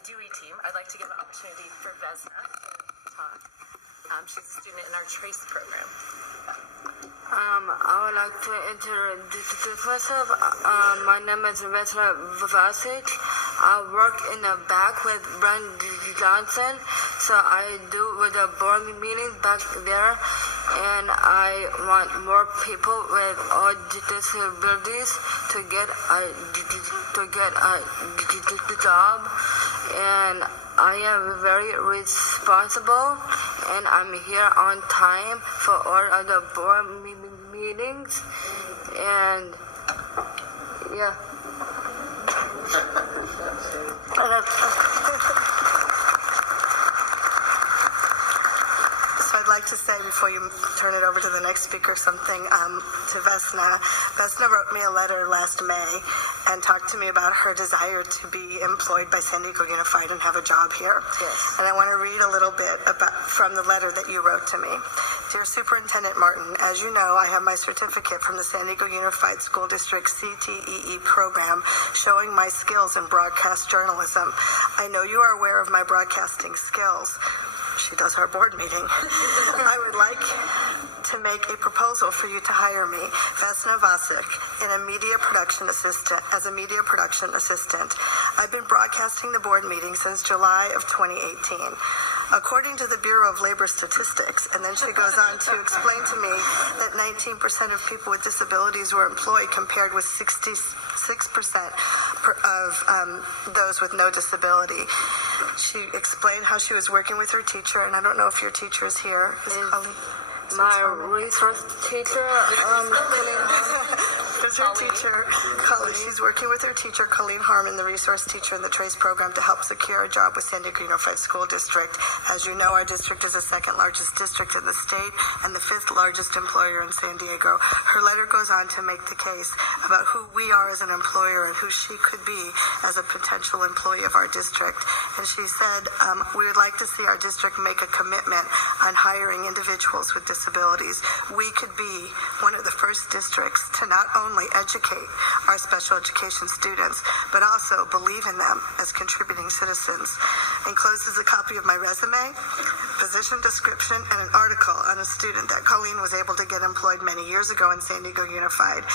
the Dewey team, I'd like to give an opportunity for Vesna to talk. She's a student in our TRACE program. I would like to introduce myself. My name is Vesna Vasic. I work in the back with Brent Johnson, so I do with the board meeting back there, and I want more people with all disabilities to get a job, and I am very responsible, and I'm here on time for all of the board meetings, and yeah. So I'd like to say before you turn it over to the next speaker something to Vesna. Vesna wrote me a letter last May and talked to me about her desire to be employed by San Diego Unified and have a job here. Yes. And I want to read a little bit from the letter that you wrote to me. Dear Superintendent Martin, as you know, I have my certificate from the San Diego Unified School District CTEE program showing my skills in broadcast journalism. I know you are aware of my broadcasting skills. She does our board meeting. I would like to make a proposal for you to hire me, Vesna Vasic, as a media production assistant. I've been broadcasting the board meeting since July of 2018. According to the Bureau of Labor Statistics, and then she goes on to explain to me that 19% of people with disabilities were employed compared with 66% of those with no disability. She explained how she was working with her teacher, and I don't know if your teacher is here. My resource teacher, Is her teacher, Colleen. She's working with her teacher, Colleen Harmon, the resource teacher in the TRACE program, to help secure a job with San Diego Unified School District. As you know, our district is the second largest district in the state and the fifth largest employer in San Diego. Her letter goes on to make the case about who we are as an employer and who she could be as a potential employee of our district. And she said, we would like to see our district make a commitment on hiring individuals with disabilities. We could be one of the first districts to not only educate our special education students, but also believe in them as contributing citizens. Enclosed is a copy of my resume, position description, and an article on a student that Colleen was able to get employed many years ago in San Diego Unified.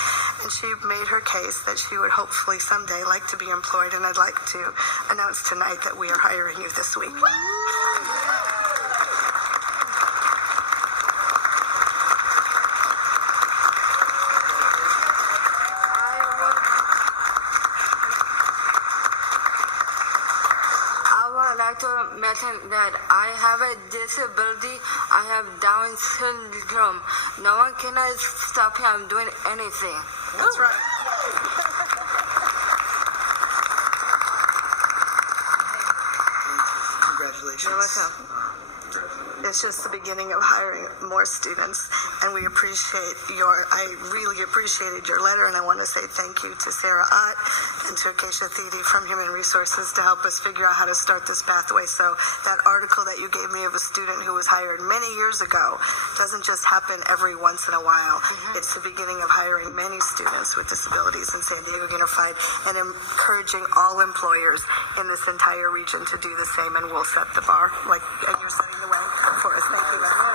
And she made her case that she would hopefully someday like to be employed, and I'd like to announce tonight that we are hiring you this week. to mention that I have a disability. I have Down syndrome. No one can stop me. I'm doing anything. That's right. Congratulations. You're welcome. It's just the beginning of hiring more students, and I really appreciated your letter, and I want to say thank you to Sarah Ott and to Acacia Thede from Human Resources to help us figure out how to start this pathway. So that article that you gave me of a student who was hired many years ago doesn't just happen every once in a while. Mm-hmm. It's the beginning of hiring many students with disabilities in San Diego Unified and encouraging all employers in this entire region to do the same, and we'll set the bar, like you're setting the way for us. Thank you very much.